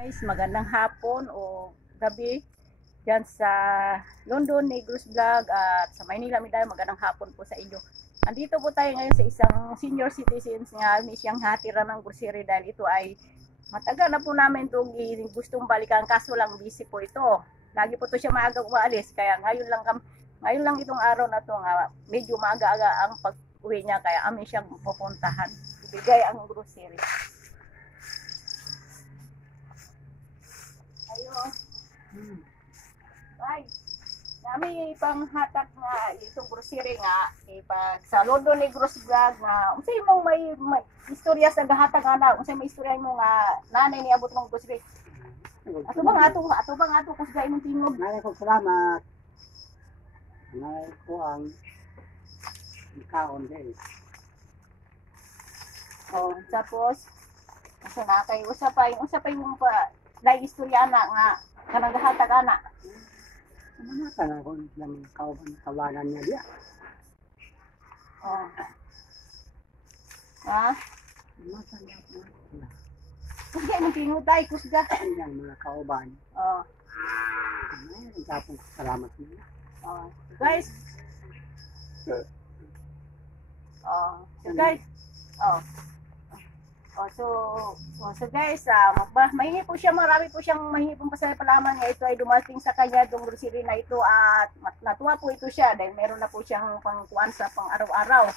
Guys, magandang hapon o gabi dyan sa London, Negros Vlog at sa Maynila, Mindanao. Magandang hapon po sa inyo. Andito po tayo ngayon sa isang senior citizens nga siyang hatira ng grocery dahil ito ay matagal na po namin itong gustong balikan kaso lang busy po ito. Lagi po ito siya maaga umaalis kaya ngayon lang itong araw na ito nga medyo maaga-aga ang pag-uwi niya kaya amin siyang pupuntahan. Ibigay ang grocery. Ayun. Ay, nami panghatak nga itong grocery nga pag sa London Negros Vlog nga unsay mo may istorya sa gahatag ana unsay may istorya mo nga nanay ni abot mong grocery ato bang ato kus gay mong tingog Nanay ko salamat. Nanay ko ang kaon din. oh tapos asa na kay usapay mong pa dai istorya na nga kanang gahatag ana Mamata na ko ng kawanan niya diya. oh ha Mamata na ko. kus gay mong tingog dai kusga Ang mga kauban. oh Ay, tapos salamat niya. oh guys so guys oh so guys, mahingi po siya, marami po siyang mahingi pong pasalamat nga ito ay dumating sa kanya itong grocery na ito at natuwa po ito siya dahil meron na po siyang pangkuan sa pang araw-araw.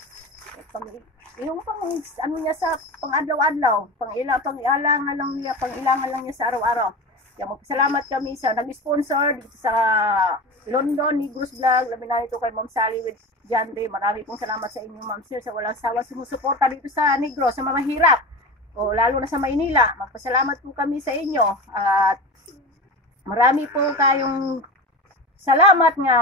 Yung pang ano niya sa pang adlaw-adlaw, pangilangan lang niya sa araw-araw. Kaya magpasalamat kami sa nag-sponsor dito sa London Negros Vlog, labi na ito kay Ma'am Sally with John Ray. Marami pong salamat sa inyo Ma'am Sir sa walang sawa sumusuporta dito sa Negros, sa mga mahirap. O lalo na sa Maynila, magpasalamat po kami sa inyo at marami po kayong salamat nga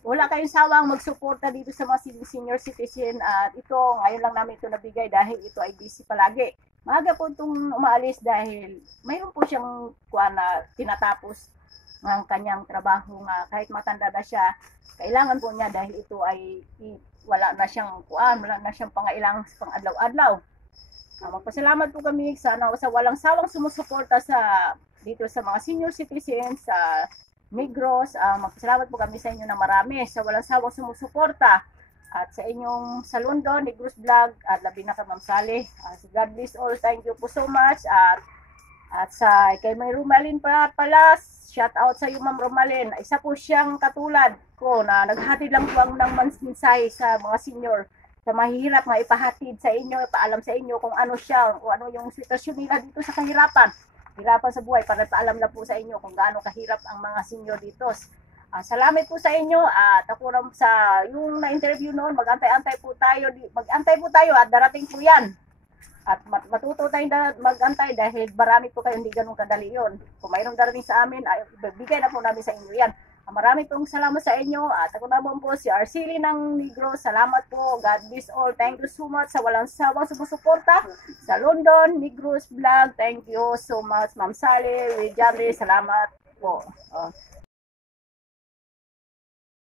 wala kayong sawang magsuporta dito sa mga senior citizen at ito ngayon lang namin ito nabigay dahil ito ay busy palagi. Maaga po itong umaalis dahil mayroon po siyang na tinatapos ng kanyang trabaho nga kahit matanda na siya, kailangan po niya dahil ito ay wala na siyang pangailangan sa pang-adlaw-adlaw. Magpasalamat po kami sa walang sawang sumusuporta dito sa mga senior citizens sa Negros. Magpasalamat po kami sa inyo na marami sa walang sawang sumusuporta at sa inyong sa London Negros Vlog at labi na ka Ma'am Sally. God bless all. Thank you po so much at sa kay may Romalyn pala, shout out sa iyo Ma'am Romalyn. Isa po siyang katulad ko na naghatid lang po ng mensahe sa mga senior sa mahirap nga ipahatid sa inyo, ipaalam sa inyo kung ano yung sitwasyon nila dito sa hirapan sa buhay para paalam na po sa inyo kung gaano kahirap ang mga senior dito. Salamat po sa inyo at ako sa yung na-interview noon, mag-antay po tayo at darating po yan. At matuto tayong mag-antay dahil marami po kayo, hindi ganun kadali yun. Kung mayroong darating sa amin, bigay na po namin sa inyo yan. Maraming pong salamat sa inyo at ako naman po si Arcely ng Negros. Salamat po. God bless all. Thank you so much sa walang sawang sumusuporta sa London Negros Vlog. Thank you so much Ma'am Sally, Wijari. Salamat po.